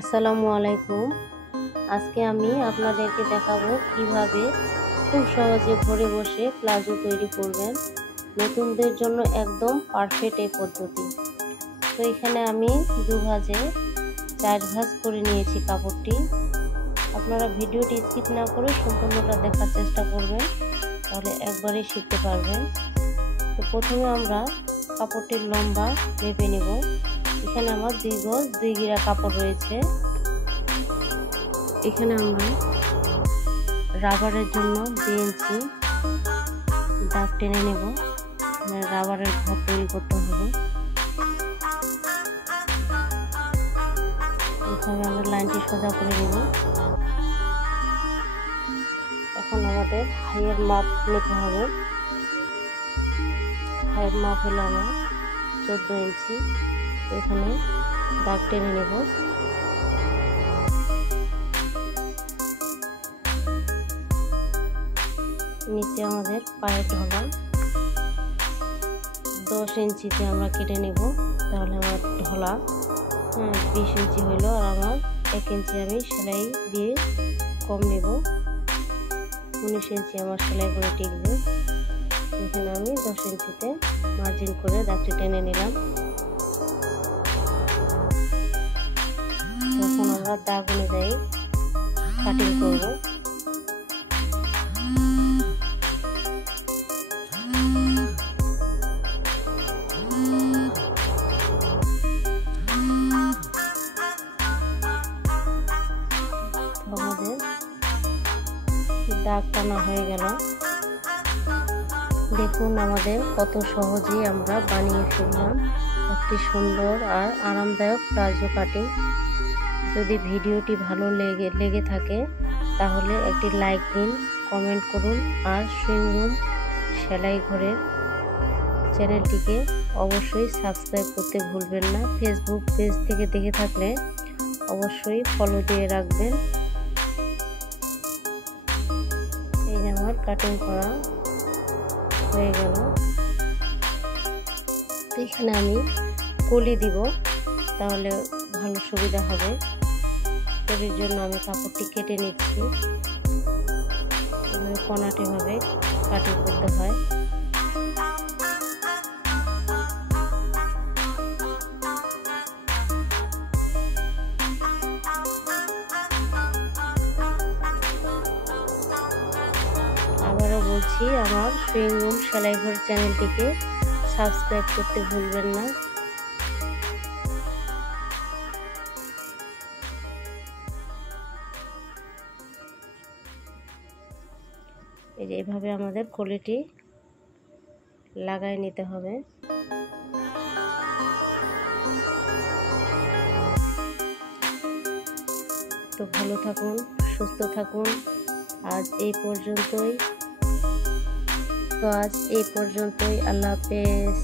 আসসালামু আলাইকুম। আজকে আমি আপনাদেরকে দেখাবো কিভাবে খুব সহজে ঘরে বসে প্লাজো তৈরি করবেন। নতুনদের জন্য একদম পারফেক্ট এই পদ্ধতি। তো এখানে আমি 2 ভাঁজে 4 ভাঁজ করে নিয়েছি কাপড়টি। আপনারা ভিডিওটি স্কিপ না করে সম্পূর্ণটা দেখার চেষ্টা করবেন, তাহলে একবারেই শিখতে পারবেন। তো প্রথমে আমরা কাপড়টির লম্বা মেপে নেব। এখানে আমার 2 গজ 2 গিরা কাপড় রয়েছে। এখানে আমরা রাবারের জন্য 2 ইঞ্চি দাগ টেনে নেব। রাবারের ঘর তৈরি করতে হবে। এইভাবে আমরা লাইনটি সোজা করে নেব। এখন আমাদের হাইয়ের মাপ নিতে হবে। হাইয়ের মাপ হলো আমার 14 ইঞ্চি। এখানে দাগ টেনে নেব। নিচে আমাদের পায়ের ঢলা 10 ইঞ্চিতে আমরা কেটে নেব। তাহলে আমার ঢলা 20 ইঞ্চি হলো, আর আমার 1 ইঞ্চি আমি সেলাই দিয়ে কম নেব। 19 ইঞ্চি আমার সেলাই করে টিকবে। এখানে আমি 10 ইঞ্চিতে মার্জিন করে দাগটি টেনে নিলাম। তখন আমরা দাগ অনুযায়ী কাটিং করব। আমাদের দাগ টানা হয়ে গেল। দেখুন আমাদের কত সহজেই আমরা বানিয়ে ফেললাম একটি সুন্দর আর আরামদায়ক প্লাজো কাটিং। যদি ভিডিওটি ভালো লেগে থাকে তাহলে একটি লাইক দিন, কমেন্ট করুন, আর সুইং রুম সেলাই ঘরের চ্যানেলটিকে অবশ্যই সাবস্ক্রাইব করতে ভুলবেন না। ফেসবুক পেজ থেকে দেখে থাকলে অবশ্যই ফলো দিয়ে রাখবেন। এই যে আমার কাটিং করা হয়ে গেল। এখানে আমি কলি দিব, তাহলে ভালো সুবিধা হবে। কলির জন্য আমি কাপড়টি কেটে নিচ্ছি। কোনাটি ভাবে কাটিং করতে হয়। আবারও বলছি, আমার সুইং রুম সেলাই ঘর চ্যানেলটিকে সাবস্ক্রাইব করতে ভুলবেন না। এই যে এভাবে আমাদের কলিটি লাগাই নিতে হবে। তো ভালো থাকুন, সুস্থ থাকুন। আজ এই পর্যন্তই। আল্লাহ হাফেজ।